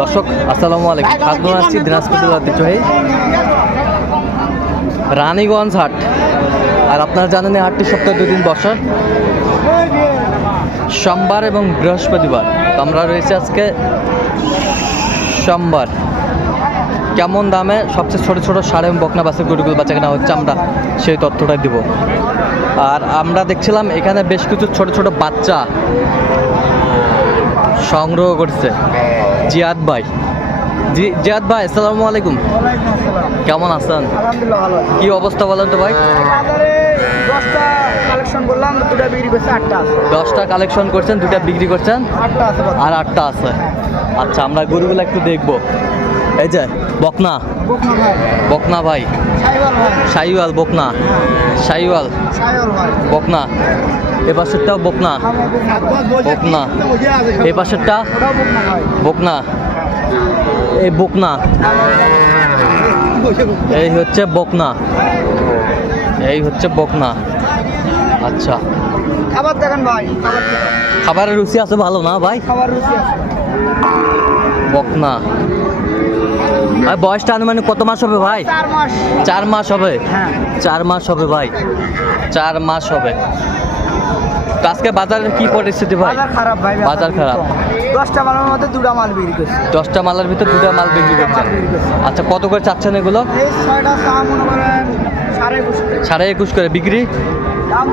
দর্শক, আসসালামু আলাইকুম। স্বাগত আসছি দিনাজপুর জেলার ঐতিহ্যবাহী রানীগঞ্জ হাট। আর আপনারা জানেন এই হাটটি সপ্তাহে দুদিন বসার সোমবার এবং বৃহস্পতিবার। তো আমরা রয়েছে আজকে সোমবার। কেমন দামে সবচেয়ে ছোট ছোট সাড়ে এবং বকনা বাসের গরুগুলো বাচ্চা কেনা হচ্ছে আমরা সেই তথ্যটাই দিব। আর আমরা দেখছিলাম এখানে বেশ কিছু ছোট ছোট বাচ্চা সংগ্রহ করছে। জিয়াদ ভাই। জি জিয়াদ ভাই আসসালামু আলাইকুম। কেমন আছেন? কি অবস্থা বলেন তো ভাই? দশটা কালেকশন করছেন দুটা বিক্রি করছেন। আর আটটা আছে। আচ্ছা আমরা গরুগুলো একটু দেখব। এই যে বকনা। বকনা ভাই। সাইওয়াল বকনা। সাইওয়াল। সাইওয়াল বকনা। এ পাশেরটাও বকনা। বকনা। এই পাশেরটা বকনা। এই বকনা। এই হচ্ছে বকনা। এই হচ্ছে বকনা। আচ্ছা। খাবার দেখেন ভাই খাবারের রুচি আছে ভালো না ভাই? খাবার রুচি আছে। বকনা। ভাই বয়সটা আনুমানিক কত মাস হবে ভাই? চার মাস হবে? হ্যাঁ। চার মাস হবে ভাই। চার মাস হবে। তো আজকে বাজারের কি পরিস্থিতি ভাই? বাজার খারাপ ভাই বাজার খারাপ। দশটা মালের মধ্যে দুটা মাল বিক্রি করছে। দশটা মালের ভিতর দুটা মাল বিক্রি করছেন আচ্ছা কত করে চাচ্ছেন এগুলো? এই ছয়টা চা মনে করেন সাড়ে একুশ সাড়ে একুশ করে বিক্রি? দাম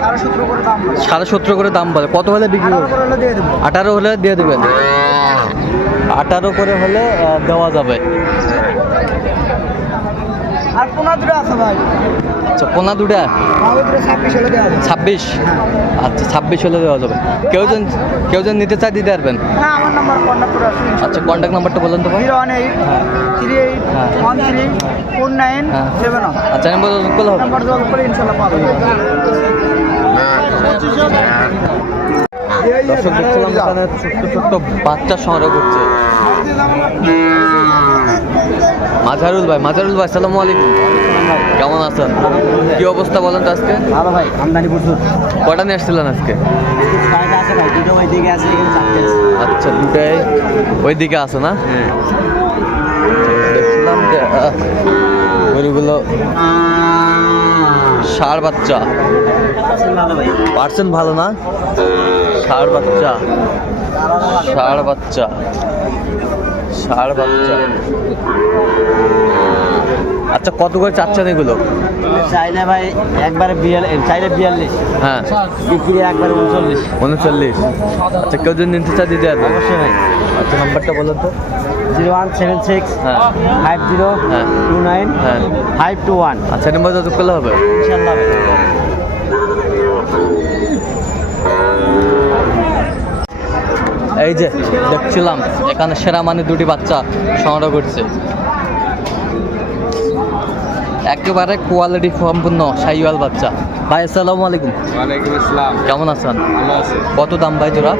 সাড়ে সতেরো করে দাম বলা। সাড়ে সতেরো করে দাম বলে। কত হলে বিক্রি আঠারো হলে দিয়ে দেবেন। আঠারো করে হলে দেওয়া যাবে। আর দুটো আছে ভাই। আচ্ছা পোনা দুটা? ছাব্বিশ আচ্ছা ছাব্বিশ হলে দেওয়া যাবে। কেউ যেন কেউ যেন নিতে চায় দিতে পারবেন? আচ্ছা কন্ট্যাক্ট নাম্বারটা বলেন তো ভাই। হ্যাঁ। হ্যাঁ। আচ্ছা নাম্বার যোগাযোগ করলে হবে। দর্শক দেখছিলাম ছোট্ট ছোট্ট বাচ্চা সংগ্রহ করছে। মাঝারুল ভাই মাঝারুল ভাই সালামু আলাইকুম। কেমন আছেন? কি অবস্থা বলেন তো আজকে? ভালো ভাই আমদানি প্রচুর। কটা নিয়ে আসছিলেন আজকে? ছয়টা আছে ভাই দুটো ওই দিকে আছে। আচ্ছা দুটাই না? দেখছিলাম যে গরুগুলো ষাড় বাচ্চা। পার্সেন্ট ভালো না? ষাড় বাচ্চা। ষাড় বাচ্চা। ষাড় বাচ্চা। আচ্ছা কত করে চাচ্ছেন এগুলো? চাইনা ভাই একবারে বিয়াল চাইনা বিয়াল্লিশ। হ্যাঁ। বিক্রি একবারে উনচল্লিশ। উনচল্লিশ। আচ্ছা কেউ যদি নিতে চায় দিতে পারবে। অবশ্যই ভাই। আচ্ছা নাম্বারটা বলুন তো। জিরো ওয়ান সেভেন সিক্স হ্যাঁ। ফাইভ জিরো হ্যাঁ। টু নাইন হ্যাঁ। Five two one. আচ্ছা নাম্বার যোগাযোগ করলে হবে। ইনশাল্লাহ এই যে দেখছিলাম এখানে সেরা মানে দুটি বাচ্চা সংগ্রহ করছে। একেবারে কোয়ালিটি সম্পূর্ণ সাইওয়াল বাচ্চা। ভাই আসসালামু আলাইকুম। ওয়ালাইকুম আসসালাম। কেমন আছেন? ভালো আছে। কত দাম ভাই জোড়া?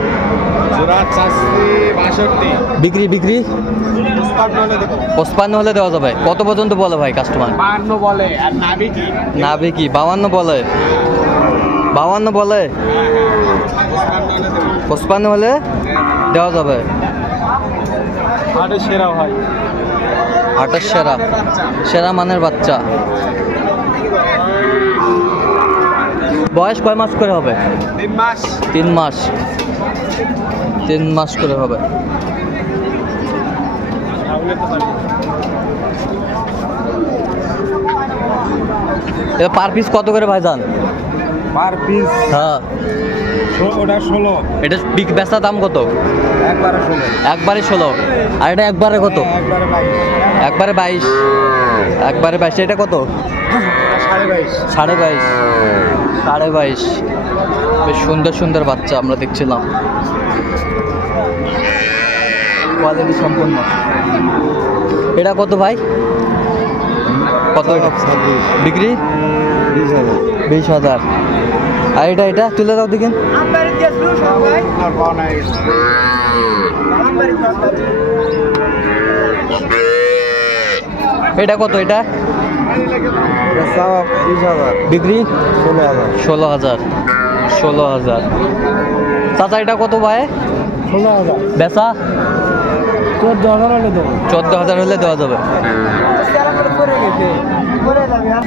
জোড়া চাষি বাষট্টি। বিক্রি বিক্রি? পঁচপান্ন হলে দেওয়া যাবে। কত পর্যন্ত বলে ভাই কাস্টমার বাহান্ন বলে। আর নাবি কি? না বিকি বাউান্ন বলে। বাউান্ন বলে। পঁচপান্ন হলে দেওয়া যাবে। হাটে সেরা হয় আটাশ সেরা। সেরা মানের বাচ্চা। বয়স কয় মাস করে হবে? তিন মাস। তিন মাস। তিন মাস করে হবে। পার পিস কত করে ভাই যান পার পিস। হ্যাঁ। ওটা ষোলো। এটা বিক বেচা দাম কত? একবারে ষোলো। একবারে ষোলো। আর এটা একবারে কত? একবারে বাইশ। একবারে বাইশ। একবারে বাইশ। এটা কত? সাড়ে বাইশ। সাড়ে বাইশ। সাড়ে বাইশ। বেশ সুন্দর সুন্দর বাচ্চা আমরা দেখছিলাম। কোয়ালিটি সম্পূর্ণ এটা কত ভাই? কত? এটা? বিক্রি? বিশ হাজার। আর এটা এটা? তুলে দাও আমদানি এটা কত এটা? বিক্রি? ষোলো হাজার। ষোলো হাজার। চাচা এটা কত ভাই? ষোলো হাজার বেচা? চোদ্দ হাজার হলে দেবো। চোদ্দ হাজার হলে দেওয়া যাবে। হ্যাঁ।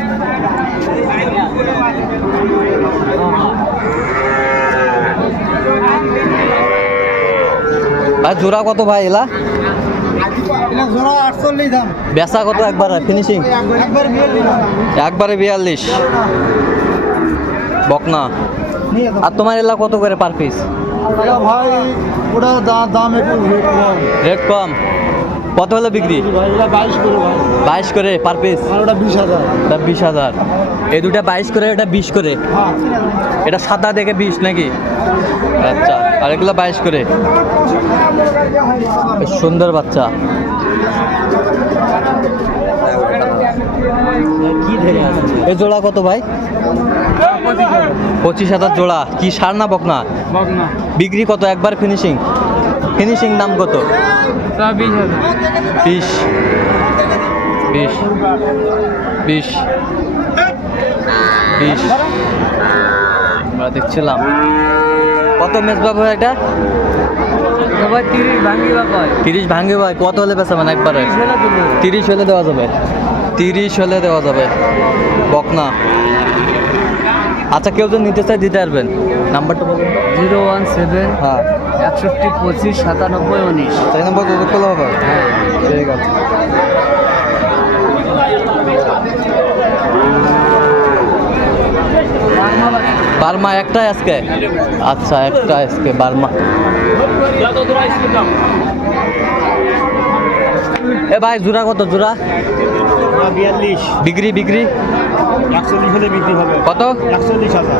ভাই জোড়া কত ভাই এলা? বেচা কত একবার ফিনিশিং একবার বিয়ে একবারে বিয়াল্লিশ। বকনা। আর তোমার এলা কত করে পার পিস ভাই দাম একটু রেট কম। রেট কম? কত হলে বিক্রি? বাইশ করে পার পিস ওটা বিশ হাজার। এই দুটা বাইশ করে এটা বিশ করে? এটা সাদা দেখে বিশ নাকি? আচ্ছা আর এগুলো বাইশ করে? সুন্দর বাচ্চা। এই জোড়া কত ভাই? পঁচিশ হাজার জোড়া। কি সার না বকনা? বিক্রি কত? একবার ফিনিশিং ফিনিশিং দাম কত? বিশ বিশ। বিশ। বিশ। আমরা দেখছিলাম। কত মেজ বাবু এটা? তিরিশ ভাঙ্গি ভাই কত হলে বেচা মানে একবারে? তিরিশ হলে দেওয়া যাবে। তিরিশ হলে দেওয়া যাবে। বকনা। আচ্ছা কেউ যদি নিতে চাই দিতে পারবেন। নাম্বারটা বলুন জিরো ওয়ান সেভেন হ্যাঁ। একষট্টি পঁচিশ সাতানব্বই উনিশ। সেই নম্বর হবে। হ্যাঁ। ঠিক আছে। বার্মা একটাই আজকে? আচ্ছা একটা আজকে বার্মা। এ ভাই জোড়া কত জোড়া বিয়াল্লিশ। বিক্রি বিক্রি? একচল্লিশ হলে বিক্রি হবে। কত?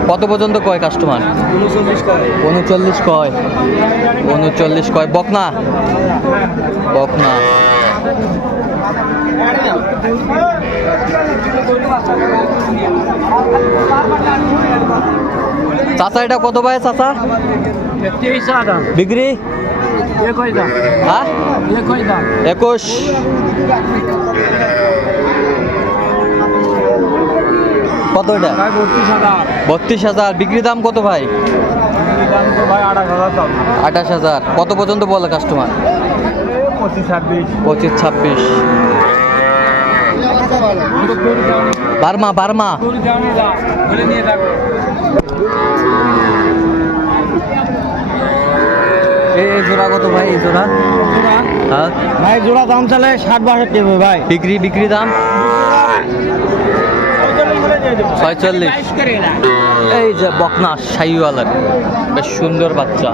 কত পর্যন্ত কয় কাস্টমার উনচল্লিশ কয়। উনচল্লিশ কয়। বকনা? বকনা। চাচা এটা কত ভাই চাচা? বিক্রি? হ্যাঁ? একুশ। কত এটা? বত্রিশ হাজার। বিক্রি দাম কত ভাই? দাম ভাই আঠাশ হাজার কত পর্যন্ত বলে কাস্টমার পঁচিশ ছাব্বিশ। Burma Burma. এই জোড়া কত ভাই এই জোড়া? হ্যাঁ। ভাই জোড়া দাম চলে ষাট বাষট্টি ভাই। বিক্রি বিক্রি দাম? ছয়চল্লিশ। এই যে বকনা শাহিওয়ালার। বেশ সুন্দর বাচ্চা।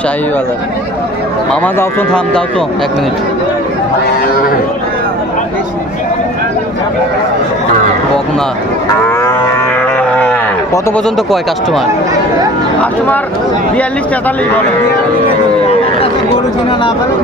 শাহিওয়ালার। মামা যাও তো, থাম যাও তো, এক মিনিট। বকনা। কত পর্যন্ত কয় কাস্টমার তোমার বিয়াল্লিশ, তেতাল্লিশ গরু কিনা না পেলে